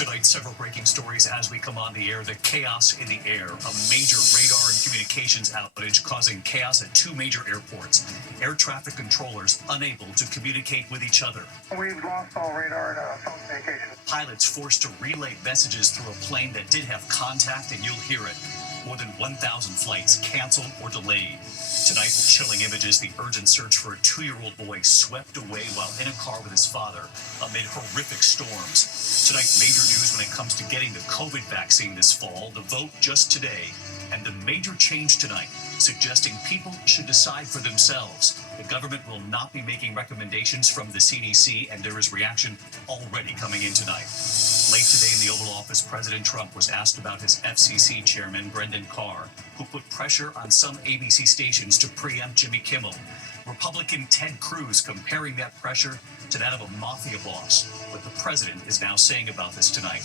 Tonight, several breaking stories as we come on the air. The chaos in the air. A major radar and communications outage causing chaos at two major airports. Air traffic controllers unable to communicate with each other. We've lost all radar and phone communication. Pilots forced to relay messages through a plane that did have contact, and you'll hear it. More than 1,000 flights canceled or delayed. Tonight, the chilling images, the urgent search for a 2-year-old boy swept away while in a car with his father amid horrific storms. Tonight, major news when it comes to getting the COVID vaccine this fall, the vote just today, and the major change tonight, suggesting people should decide for themselves. The government will not be making recommendations from the CDC, and there is reaction already coming in tonight. Late today in the Oval Office, President Trump was asked about his FCC chairman, Brendan Carr, who put pressure on some ABC stations to preempt Jimmy Kimmel. Republican Ted Cruz comparing that pressure to that of a mafia boss. What the president is now saying about this tonight.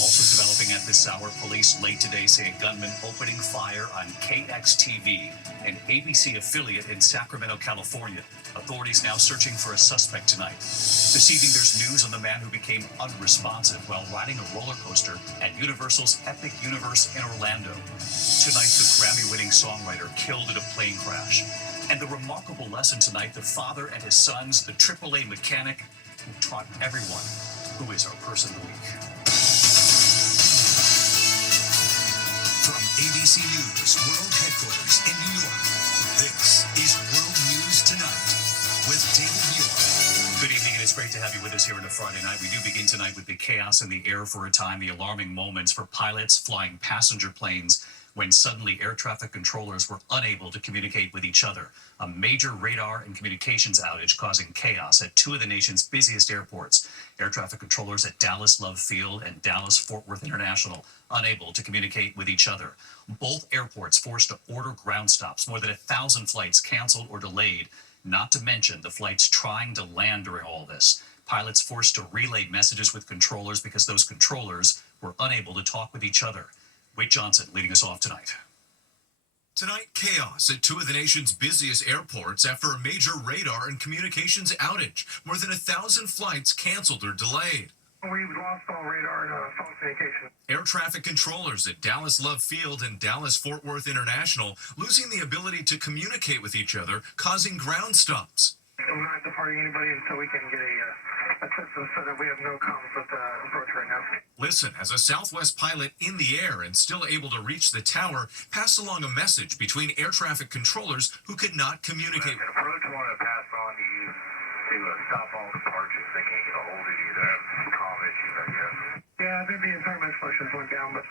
Also developing at this hour, police late today say a gunman opening fire on KXTV, an ABC affiliate in Sacramento, California. Authorities now searching for a suspect tonight. This evening, there's news on the man who became unresponsive while riding a roller coaster at Universal's Epic Universe in Orlando. Tonight, the Grammy-winning songwriter killed in a plane crash. And the remarkable lesson tonight, the father and his sons, the AAA mechanic who taught everyone who is our person of the week. From ABC News World Headquarters in New York, this is World News Tonight with David Muir. Good evening, and it's great to have you with us here on a Friday night. We do begin tonight with the chaos in the air for a time, the alarming moments for pilots flying passenger planes when suddenly air traffic controllers were unable to communicate with each other. A major radar and communications outage causing chaos at two of the nation's busiest airports. Air traffic controllers at Dallas Love Field and Dallas Fort Worth International unable to communicate with each other. Both airports forced to order ground stops. More than 1,000 flights canceled or delayed, not to mention the flights trying to land during all this. Pilots forced to relay messages with controllers because those controllers were unable to talk with each other. Wade Johnson leading us off tonight. Tonight, chaos at two of the nation's busiest airports after a major radar and communications outage. More than 1,000 flights canceled or delayed. We've lost all radar and phone communication. Air traffic controllers at Dallas Love Field and Dallas Fort Worth International losing the ability to communicate with each other, causing ground stops. We're not departing anybody until we can get a census so that we have no comments with the approach right now. Listen, as a Southwest pilot in the air and still able to reach the tower, passed along a message between air traffic controllers who could not communicate. Approach want to pass on to you to stop all departures. They can't get a hold of you. They're having comm issues, I guess. Yeah, the entire message went down, but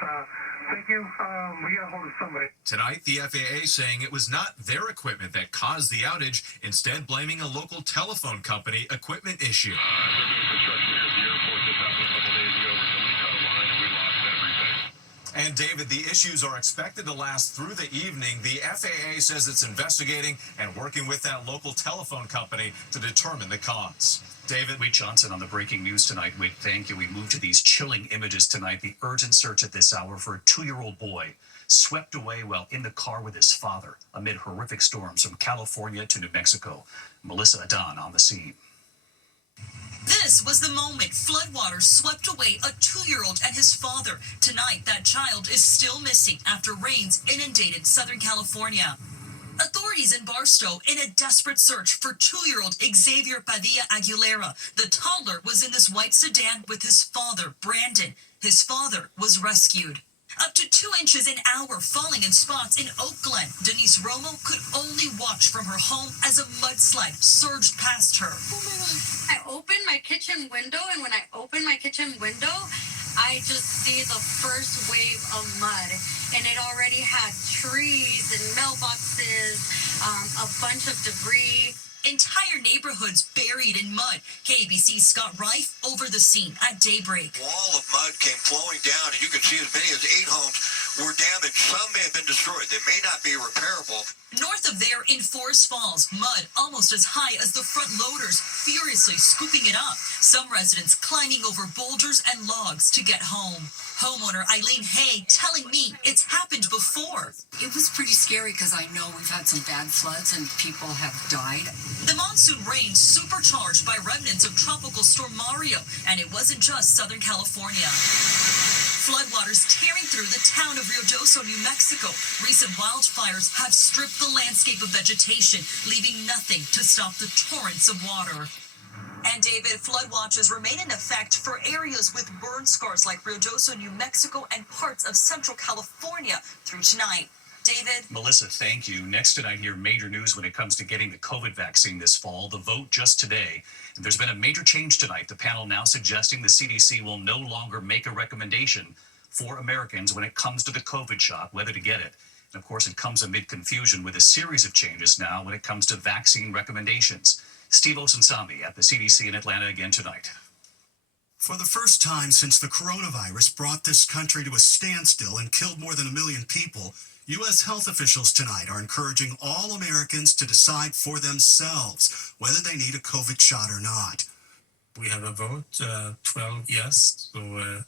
thank you. We got a hold of somebody. Tonight, the FAA saying it was not their equipment that caused the outage, instead blaming a local telephone company equipment issue. And David, the issues are expected to last through the evening. The FAA says it's investigating and working with that local telephone company to determine the cause. David, Wade Johnson on the breaking news tonight. Wade, thank you. We move to these chilling images tonight. The urgent search at this hour for a 2-year-old boy swept away while in the car with his father amid horrific storms from California to New Mexico. Melissa Adan on the scene. This was the moment floodwaters swept away a 2-year-old and his father. Tonight, that child is still missing after rains inundated Southern California. Authorities in Barstow in a desperate search for 2-year-old Xavier Padilla Aguilera. The toddler was in this white sedan with his father, Brandon. His father was rescued. Up to 2 inches an hour falling in spots in Oak Glen. Denise Romo could only watch from her home as a mudslide surged past her. Oh my God. I opened my kitchen window, and when I opened my kitchen window, I just see the first wave of mud. And it already had trees and mailboxes, a bunch of debris. Entire neighborhoods buried in mud. KABC's Scott Reif over the scene at daybreak. A wall of mud came flowing down, and you could see as many as 8 homes were damaged. Some may have been destroyed. They may not be repairable. North of there in Forest Falls, mud almost as high as the front loaders, furiously scooping it up. Some residents climbing over boulders and logs to get home. Homeowner Eileen Hay telling me it's happened before. It was pretty scary because I know we've had some bad floods and people have died. The monsoon rain supercharged by remnants of Tropical Storm Mario, and it wasn't just Southern California. Floodwaters tearing through the town of Ruidoso, New Mexico. Recent wildfires have stripped the landscape of vegetation, leaving nothing to stop the torrents of water. And David, flood watches remain in effect for areas with burn scars like Ruidoso, New Mexico, and parts of Central California through tonight. David? Melissa, thank you. Next tonight here, major news when it comes to getting the COVID vaccine this fall. The vote just today. And there's been a major change tonight. The panel now suggesting the CDC will no longer make a recommendation for Americans when it comes to the COVID shot, whether to get it. And of course, it comes amid confusion with a series of changes now when it comes to vaccine recommendations. Steve Osunsami at the CDC in Atlanta again tonight. For the first time since the coronavirus brought this country to a standstill and killed more than 1 million people, U.S. health officials tonight are encouraging all Americans to decide for themselves whether they need a COVID shot or not. We have a vote, 12 yes, so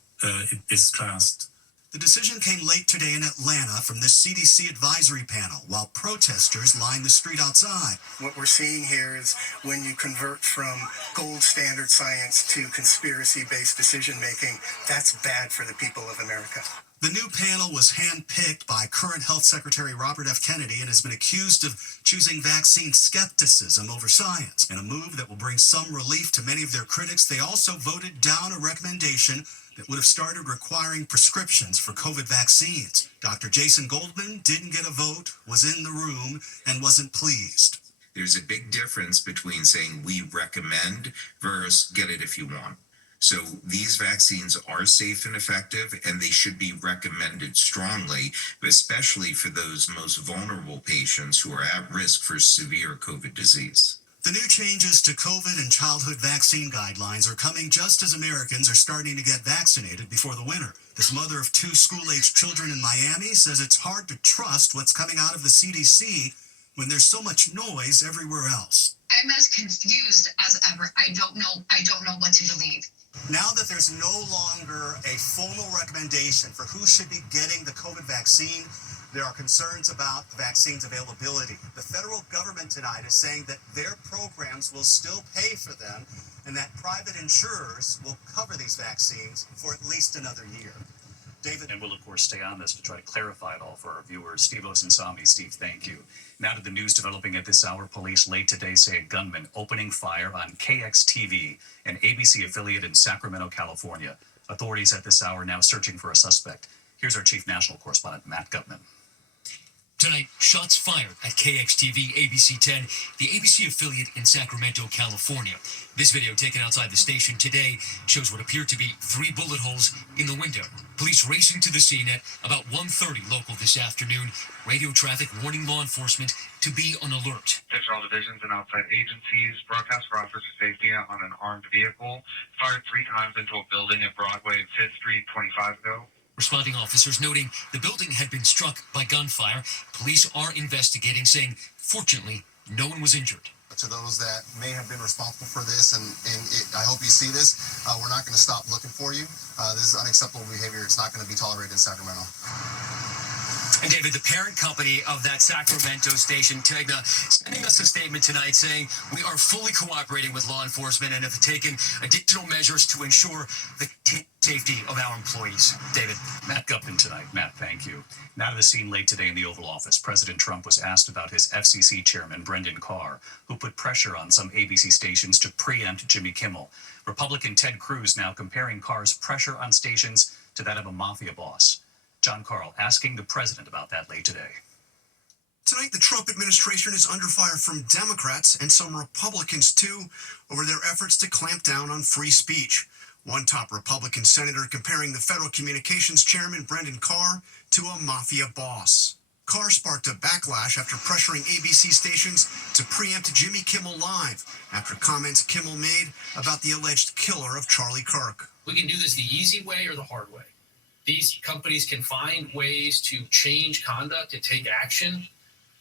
it is passed. The decision came late today in Atlanta from the CDC advisory panel while protesters lined the street outside. What we're seeing here is when you convert from gold standard science to conspiracy-based decision-making, that's bad for the people of America. The new panel was handpicked by current Health Secretary Robert F. Kennedy and has been accused of choosing vaccine skepticism over science. In a move that will bring some relief to many of their critics, they also voted down a recommendation that would have started requiring prescriptions for COVID vaccines. Dr. Jason Goldman didn't get a vote, was in the room, and wasn't pleased. There's a big difference between saying we recommend versus get it if you want. So these vaccines are safe and effective, and they should be recommended strongly, especially for those most vulnerable patients who are at risk for severe COVID disease. The new changes to COVID and childhood vaccine guidelines are coming just as Americans are starting to get vaccinated before the winter. This mother of 2 school-aged children in Miami says it's hard to trust what's coming out of the CDC when there's so much noise everywhere else. I'm as confused as ever. I don't know what to believe. Now that there's no longer a formal recommendation for who should be getting the COVID vaccine, there are concerns about the vaccine's availability. The federal government tonight is saying that their programs will still pay for them and that private insurers will cover these vaccines for at least another year. David. And we'll, of course, stay on this to try to clarify it all for our viewers. Steve Osunsami. Steve, thank you. Now to the news developing at this hour. Police late today say a gunman opening fire on KXTV, an ABC affiliate in Sacramento, California. Authorities at this hour now searching for a suspect. Here's our chief national correspondent, Matt Gutman. Tonight, shots fired at KXTV ABC 10, the ABC affiliate in Sacramento, California. This video taken outside the station today shows what appear to be 3 bullet holes in the window. Police racing to the scene at about 1:30 local this afternoon. Radio traffic warning law enforcement to be on alert. Central divisions and outside agencies broadcast for officer safety on an armed vehicle fired 3 times into a building at Broadway and 5th Street 25 ago. Responding officers noting the building had been struck by gunfire. Police are investigating, saying, fortunately, no one was injured. To those that may have been responsible for this, and I hope you see this, we're not going to stop looking for you. This is unacceptable behavior. It's not going to be tolerated in Sacramento. And David, the parent company of that Sacramento station, Tegna, sending us a statement tonight saying we are fully cooperating with law enforcement and have taken additional measures to ensure the safety of our employees. David. Matt Gutman tonight. Matt, thank you. Now to the scene late today in the Oval Office. President Trump was asked about his FCC chairman, Brendan Carr, who put pressure on some ABC stations to preempt Jimmy Kimmel. Republican Ted Cruz now comparing Carr's pressure on stations to that of a mafia boss. John Carl asking the president about that late today. Tonight, the Trump administration is under fire from Democrats and some Republicans, too, over their efforts to clamp down on free speech. One top Republican senator comparing the federal communications chairman, Brendan Carr, to a mafia boss. Carr sparked a backlash after pressuring ABC stations to preempt Jimmy Kimmel Live after comments Kimmel made about the alleged killer of Charlie Kirk. We can do this the easy way or the hard way. these companies can find ways to change conduct, to take action,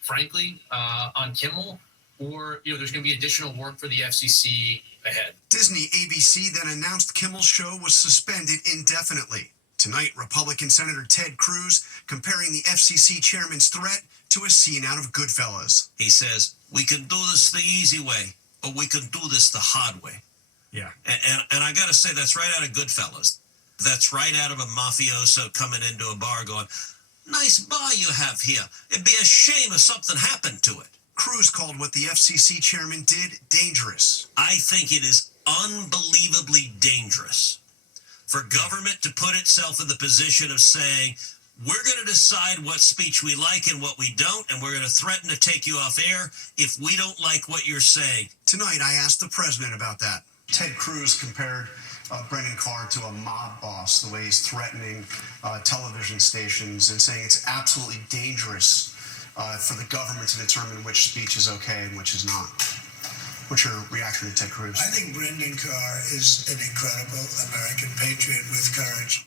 frankly, on Kimmel, or there's going to be additional work for the FCC ahead. Disney ABC then announced Kimmel's show was suspended indefinitely. Tonight, Republican Senator Ted Cruz comparing the FCC chairman's threat to a scene out of Goodfellas. He says, we can do this the easy way, but we can do this the hard way. Yeah. And I got to say, that's right out of Goodfellas. That's right out of a mafioso coming into a bar going, nice bar you have here. It'd be a shame if something happened to it. Cruz called what the FCC chairman did dangerous. I think it is unbelievably dangerous for government to put itself in the position of saying, we're going to decide what speech we like and what we don't, and we're going to threaten to take you off air if we don't like what you're saying. Tonight, I asked the president about that. Ted Cruz compared Brendan Carr to a mob boss, the way he's threatening television stations and saying it's absolutely dangerous for the government to determine which speech is okay and which is not. What's your reaction to Ted Cruz? I think Brendan Carr is an incredible American patriot with courage.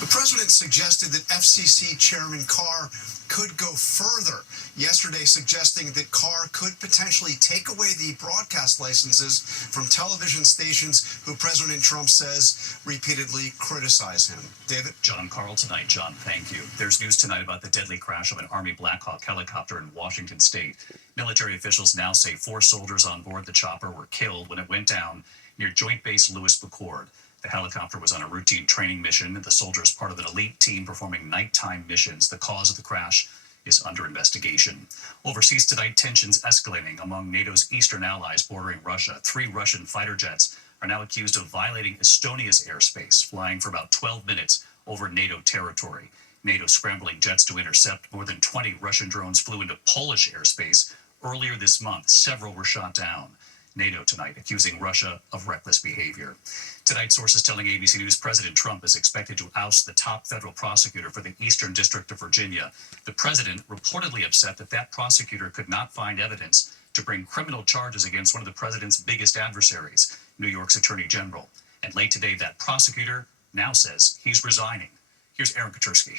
The president suggested that FCC Chairman Carr could go further yesterday, suggesting that Carr could potentially take away the broadcast licenses from television stations who President Trump says repeatedly criticize him. David? John Carl tonight. John, thank you. There's news tonight about the deadly crash of an Army Black Hawk helicopter in Washington state. Military officials now say 4 soldiers on board the chopper were killed when it went down near Joint Base Lewis McChord. The helicopter was on a routine training mission, and the soldiers part of an elite team performing nighttime missions. The cause of the crash is under investigation. Overseas tonight, tensions escalating among NATO's eastern allies bordering Russia. 3 Russian fighter jets are now accused of violating Estonia's airspace, flying for about 12 minutes over NATO territory. NATO scrambling jets to intercept. More than 20 Russian drones flew into Polish airspace earlier this month. Several were shot down. NATO tonight accusing Russia of reckless behavior. Tonight, sources telling ABC News President Trump is expected to oust the top federal prosecutor for the Eastern District of Virginia. The president reportedly upset that that prosecutor could not find evidence to bring criminal charges against one of the president's biggest adversaries, New York's Attorney General. And late today, that prosecutor now says he's resigning. Here's Aaron Katursky.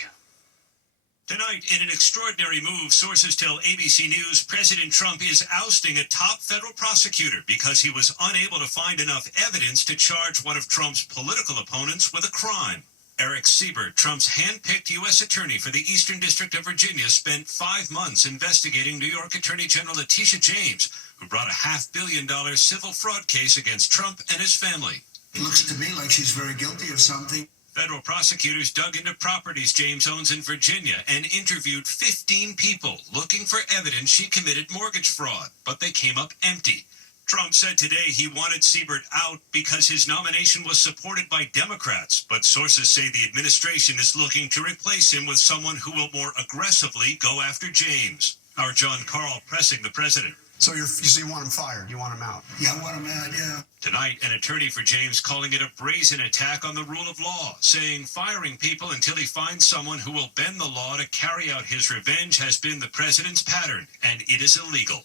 Tonight, in an extraordinary move, sources tell ABC News President Trump is ousting a top federal prosecutor because he was unable to find enough evidence to charge one of Trump's political opponents with a crime. Eric Siebert, Trump's hand-picked U.S. attorney for the Eastern District of Virginia, spent 5 months investigating New York Attorney General Letitia James, who brought a $500 million civil fraud case against Trump and his family. It looks to me like she's very guilty of something. Federal prosecutors dug into properties James owns in Virginia and interviewed 15 people looking for evidence she committed mortgage fraud, but they came up empty. Trump said today he wanted Siebert out because his nomination was supported by Democrats, but sources say the administration is looking to replace him with someone who will more aggressively go after James. Our John Carl pressing the president. So you want him fired? You want him out? Yeah, I want him out, yeah. Tonight, an attorney for James calling it a brazen attack on the rule of law, saying firing people until he finds someone who will bend the law to carry out his revenge has been the president's pattern, and it is illegal.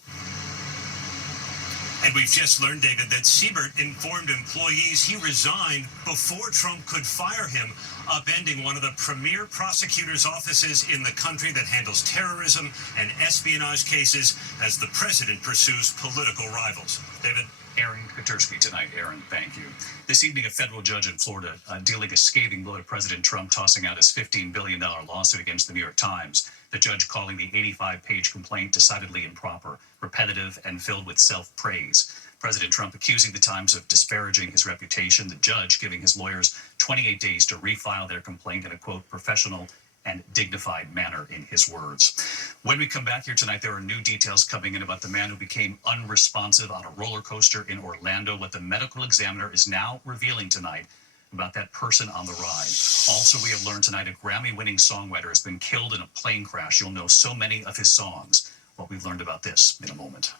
And we've just learned, David, that Siebert informed employees he resigned before Trump could fire him, upending one of the premier prosecutors' offices in the country that handles terrorism and espionage cases as the president pursues political rivals. David? Aaron Katursky tonight. Aaron, thank you. This evening, a federal judge in Florida dealing a scathing blow to President Trump, tossing out his $15 billion lawsuit against the New York Times. The judge calling the 85-page complaint decidedly improper, repetitive, and filled with self-praise. President Trump accusing the Times of disparaging his reputation. The judge giving his lawyers 28 days to refile their complaint in a, quote, professional and dignified manner, in his words. When we come back here tonight, there are new details coming in about the man who became unresponsive on a roller coaster in Orlando. What the medical examiner is now revealing tonight about that person on the ride. Also, we have learned tonight a Grammy-winning songwriter has been killed in a plane crash. You'll know so many of his songs. What we've learned about this in a moment.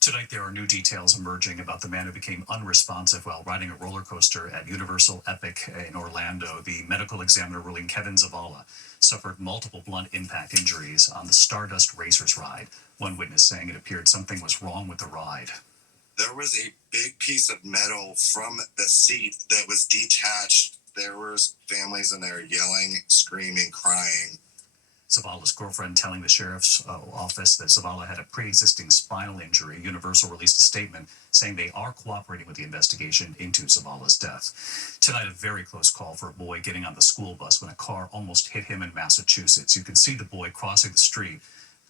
Tonight, there are new details emerging about the man who became unresponsive while riding a roller coaster at Universal Epic in Orlando. The medical examiner ruling Kevin Zavala suffered multiple blunt impact injuries on the Stardust Racers ride. One witness saying it appeared something was wrong with the ride. There was a big piece of metal from the seat that was detached There were families in there yelling, screaming, crying. Zavala's girlfriend telling the sheriff's office that Zavala had a pre-existing spinal injury. Universal released a statement saying they are cooperating with the investigation into Zavala's death. Tonight, a very close call for a boy getting on the school bus when a car almost hit him in Massachusetts. You can see the boy crossing the street,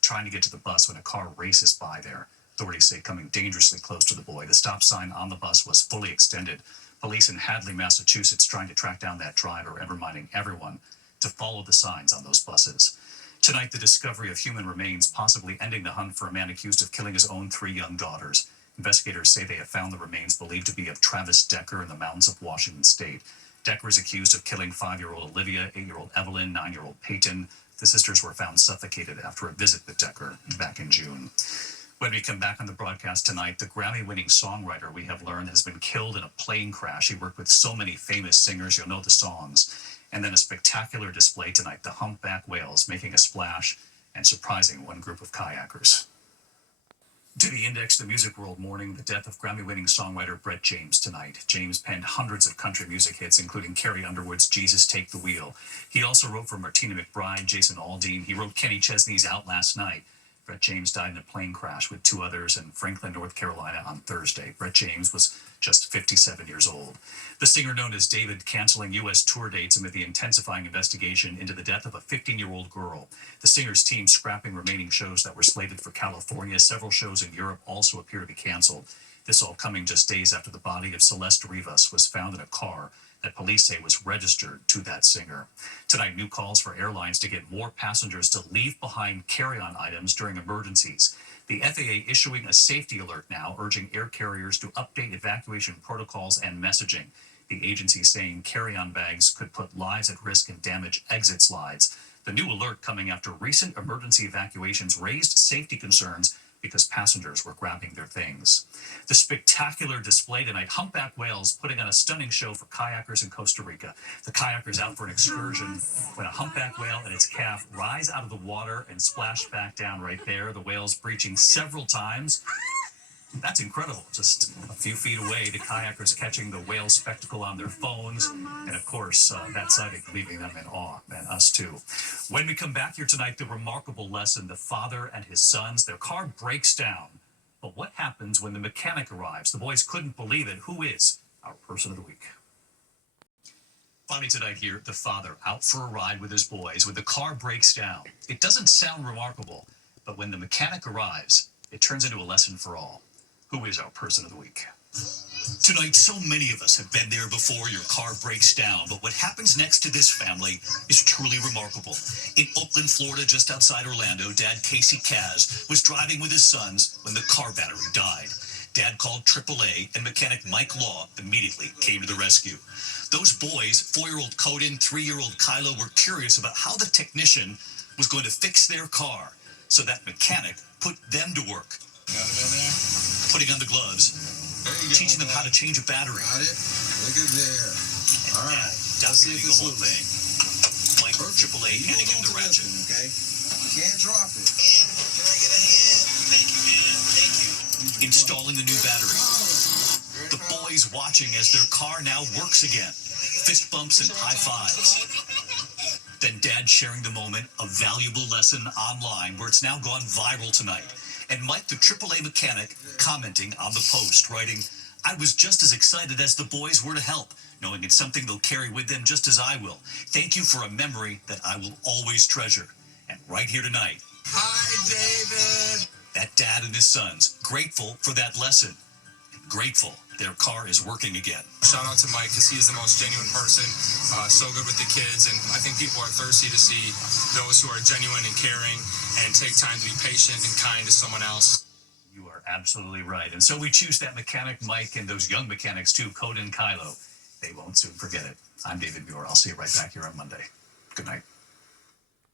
trying to get to the bus when a car races by there. Authorities say coming dangerously close to the boy. The stop sign on the bus was fully extended. Police in Hadley, Massachusetts, trying to track down that driver and reminding everyone to follow the signs on those buses. Tonight, the discovery of human remains, possibly ending the hunt for a man accused of killing his own 3 young daughters. Investigators say they have found the remains believed to be of Travis Decker in the mountains of Washington State. Decker is accused of killing 5-year-old Olivia, 8-year-old Evelyn, 9-year-old Peyton. The sisters were found suffocated after a visit with Decker back in June. When we come back on the broadcast tonight, the Grammy-winning songwriter, we have learned, has been killed in a plane crash. He worked with so many famous singers, you'll know the songs. And then a spectacular display tonight, the humpback whales making a splash and surprising one group of kayakers. To the Index, the music world mourning the death of Grammy-winning songwriter Brett James tonight. James penned hundreds of country music hits, including Carrie Underwood's Jesus Take the Wheel. He also wrote for Martina McBride, Jason Aldean. He wrote Kenny Chesney's Out Last Night. Brett James died in a plane crash with 2 others in Franklin, North Carolina on Thursday. Brett James was just 57 years old. The singer known as David canceling U.S. tour dates amid the intensifying investigation into the death of a 15-year-old girl. The singer's team scrapping remaining shows that were slated for California. Several shows in Europe also appear to be canceled. This all coming just days after the body of Celeste Rivas was found in a car that police say was registered to that singer. Tonight, new calls for airlines to get more passengers to leave behind carry-on items during emergencies. The FAA issuing a safety alert now, urging air carriers to update evacuation protocols and messaging. The agency saying carry-on bags could put lives at risk and damage exit slides. The new alert coming after recent emergency evacuations raised safety concerns because passengers were grabbing their things. The spectacular display tonight, humpback whales putting on a stunning show for kayakers in Costa Rica. The kayakers out for an excursion when a humpback whale and its calf rise out of the water and splash back down right there. The whales breaching several times. That's incredible. Just a few feet away, the kayakers catching the whale spectacle on their phones. And of course, that sighting leaving them in awe, and us too. When we come back here tonight, the remarkable lesson, the father and his sons, their car breaks down. But what happens when the mechanic arrives? The boys couldn't believe it. Who is our person of the week? Finally tonight here, the father out for a ride with his boys when the car breaks down. It doesn't sound remarkable, but when the mechanic arrives, it turns into a lesson for all. Who is our person of the week? Tonight, so many of us have been there before. Your car breaks down, but what happens next to this family is truly remarkable. In Oakland, Florida, just outside Orlando, Dad Casey Kaz was driving with his sons when the car battery died. Dad called AAA, and mechanic Mike Law immediately came to the rescue. Those boys, 4-year-old Coden, 3-year-old Kylo, were curious about how the technician was going to fix their car, so that mechanic put them to work. Got him in there? Putting on the gloves, teaching them how to change a battery. Got it? Look at there. All right. Documenting the whole thing. Mike or AAA handing him the ratchet. Okay? Can't drop it. And can I get a hand? Thank you, man. Thank you. Installing the new battery. The boys watching as their car now works again. Fist bumps and high fives. Then Dad sharing the moment, a valuable lesson online where it's now gone viral tonight. And Mike, the AAA mechanic, commenting on the post, writing, I was just as excited as the boys were to help, knowing it's something they'll carry with them just as I will. Thank you for a memory that I will always treasure. And right here tonight, Hi, David. that dad and his sons, grateful for that lesson. Grateful their car is working again. Shout out to Mike because he is the most genuine person, so good with the kids, and I think people are thirsty to see those who are genuine and caring and take time to be patient and kind to someone else. You are absolutely right. And so we choose that mechanic Mike and those young mechanics too, Coden and Kylo. They won't soon forget it. I'm David Muir. I'll see you right back here on Monday. Good night.